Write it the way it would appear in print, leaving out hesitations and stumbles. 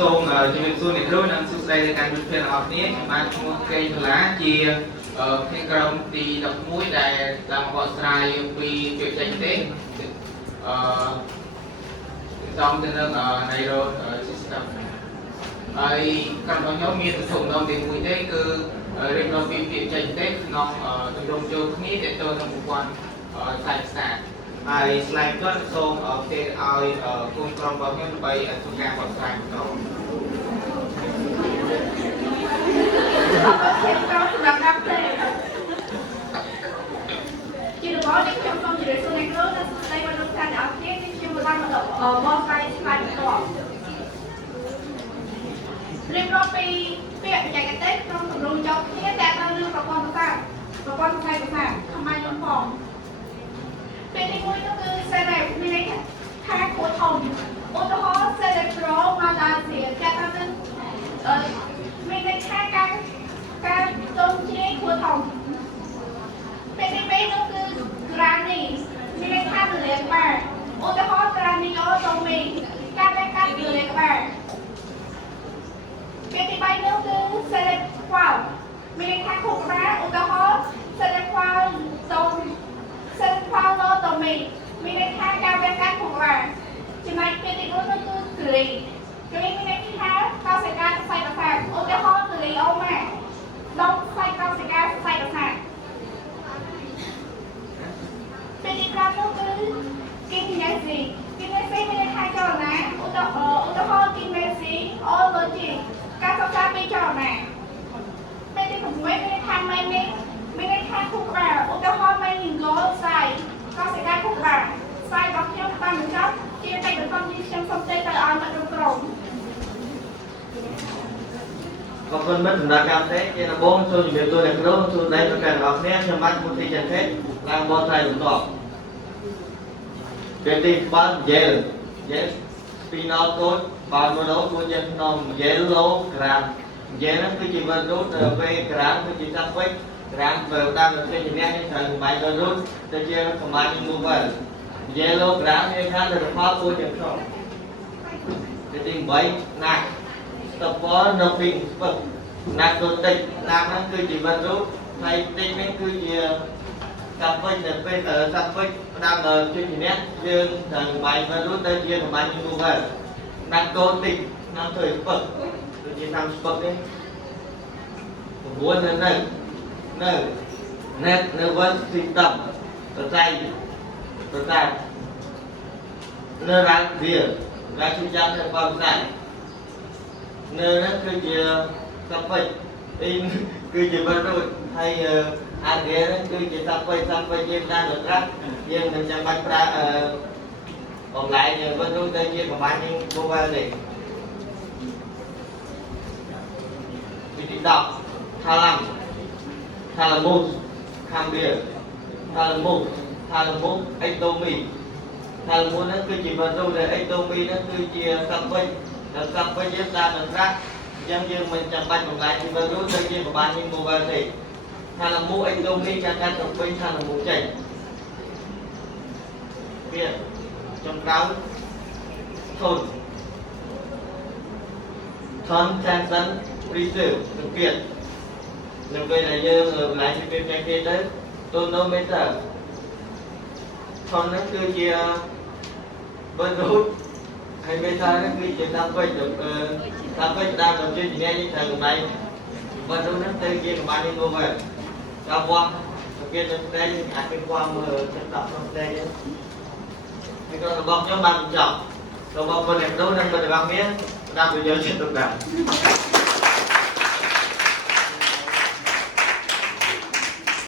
សូមជំរាបសួរអ្នកគ្រូនិងសួស្តីដល់ការជួបគ្នាទាំងអស់គ្នាខ្ញុំបានឈ្មោះកេងសាលាជាផ្នែកក្រុមទី11ដែលតាមបកស្រាយពីពាក្យបច្ចេកទេសសំទៅនឹង Neural System ហើយក្រុមរបស់ខ្ញុំមានសន្ទុំទី1ទេគឺរៀបរាប់ពីពាក្យបច្ចេកទេសក្នុងទម្រង់ចូលគ្នាទាក់ទងនឹងប្រព័ន្ធខ្សែប្រសាទហើយ slide គាត់សូមផ្ទេរឲ្យគុំក្រុមរបស់ខ្ញុំដើម្បីធ្វើការបកស្រាយបន្តជារបស់នេះខ្ញុំសូមជម្រាបសួរអ្នកគ្រូនិងស្ដីមកលោកតាអ្នកអរគ្នានេះខ្ញុំបានមកបកស្រាយឆ្លើយបន្ទាប់រៀបរាប់ពីពាក្យបច្ចេកទេសក្នុងទម្រង់ចូលគ្នាតែតាមរឿងប្រព័ន្ធខ្សែប្រព័ន្ធខ្សែប្រសាទខ្មែរខ្ញុំផងពេលទី1នោះគឺ cerebral មានន័យថាខួរធំឧទាហរណ៍ cerebral មកដល់ជាតែតាមនឹងមានន័យថាការទងជ្រាយខួរធំពេលទី2នោះគឺ granny មានន័យថាទលាក្បាលឧទាហរណ៍ craniotomy ការបែកកាត់ទលាក្បាលពេលទី3នោះគឺ cerebral មានន័យថាខួរក្បាលឧទាហរណ៍ cerebellotomy មានន័យថាការបែកកាត់ខួរក្បាលចំណែកពេលទី4នោះគឺ gray មានន័យថាកោសិកាសរសៃប្រសាទឧទាហរណ៍ glioma ដុំខ្សែកោសិកាសរសៃប្រសាទពេលទី5នោះគឺ kinesis មានន័យថាចលនាឧទាហរណ៍ kinesiology ការសិក្សាពីចលនាពេលទី6មានន័យថា meaning មានន័យថាខួរក្បាលឧទាហរណ៍ meningeal site កោសិកាខួរក្បាលស្លាយរបស់ខ្ញុំបានបញ្ចប់ជាកិច្ចបន្ទប់នេះខ្ញុំសូមជ័យទៅឲ្យមិត្តរួមក្រុមขอบคุณមិត្តសម្រាប់កម្មវិធីជាដំបូងសូមជម្រាបសួរអ្នកគ្រូសួស្តីដល់អ្នកទាំងអស់គ្នាខ្ញុំបាទមុធីចន្ទទេឡើងបនថ្លៃបន្ទាប់ពេលទី3 Yale spinal cord បានមកដល់គួរជាក្នុង yellogram Yale ហ្នឹងគឺជា word root ពេល gram គឺជា suffix gram បើតាមប្រទេសជំនះនេះត្រូវសម្បាញ់ word root ទៅជា command mover yellogram មានថាលទ្ធផលគួរជាក្នុងពេលទី8 ណាក់តពនៅពីស្ពឹកណាក់ទៅតិចណាក់ហ្នឹងគឺជា word root ហើយតិចនេះគឺជាសាប់វិញទៅពេលសាប់វិញផ្ដើមដល់ជួយជំនះយើងត្រូវបាយ word root ទៅជាសម្បាញ់ mover ណាក់កូនតិចណាក់ទៅស្ពឹកគឺជាតាមស្ពឹកនេះ9នៅnet nervous system ប្រសាទនៅរាងវាការជួយចាំនៅប្រសាទនៅហ្នឹងគឺជាសព្វិចអ៊ីនគឺជាវត្តដូចហើយអាហ្គេហ្នឹងគឺជាសព្វិចយើងតាមលក្ខណៈយើងមិនចាំបាច់ប្រើបំលែងវត្តដូចទៅជាប្រមាណយើងបូវទេវិធី10thalamus cambia thalamus ectomy thalamus ហ្នឹងគឺជាវត្តដូចដែល ectomy ហ្នឹងគឺជាសព្វិចដល់សព្វិចយើងតាមលក្ខណៈយើងមិនចាំបាច់បំលែងពីវត្តដូចទៅជាប្រមាណយើងបូវទេthalamus ectomy ការកាត់ទៅពេញ thalamus ចេញវាចំក្រោយធន tension reserve សង្កេតនៅពេលដែលយើងបំលែងពីពេលចេញទៅ tonometer ធនហ្នឹងគឺជាបើរូតហើយមេតាហ្នឹងគឺជាតាមពេជ្រតាមពេជ្រតាមជំនាញនេះត្រូវកំឡៃបើរូតហ្នឹងទៅជាប្រមាណនេះមកវិញការវាស់សង្កេតនៅផ្ទៃអាចមានความចិត្តដាក់ក្នុងផ្ទៃហ្នឹងហើយក៏របស់ខ្ញុំបានបញ្ចប់សូមអរគុណអ្នកគ្រូនិងមិត្តភក្តិមានស្ដាប់video ចិត្តទុកដាក់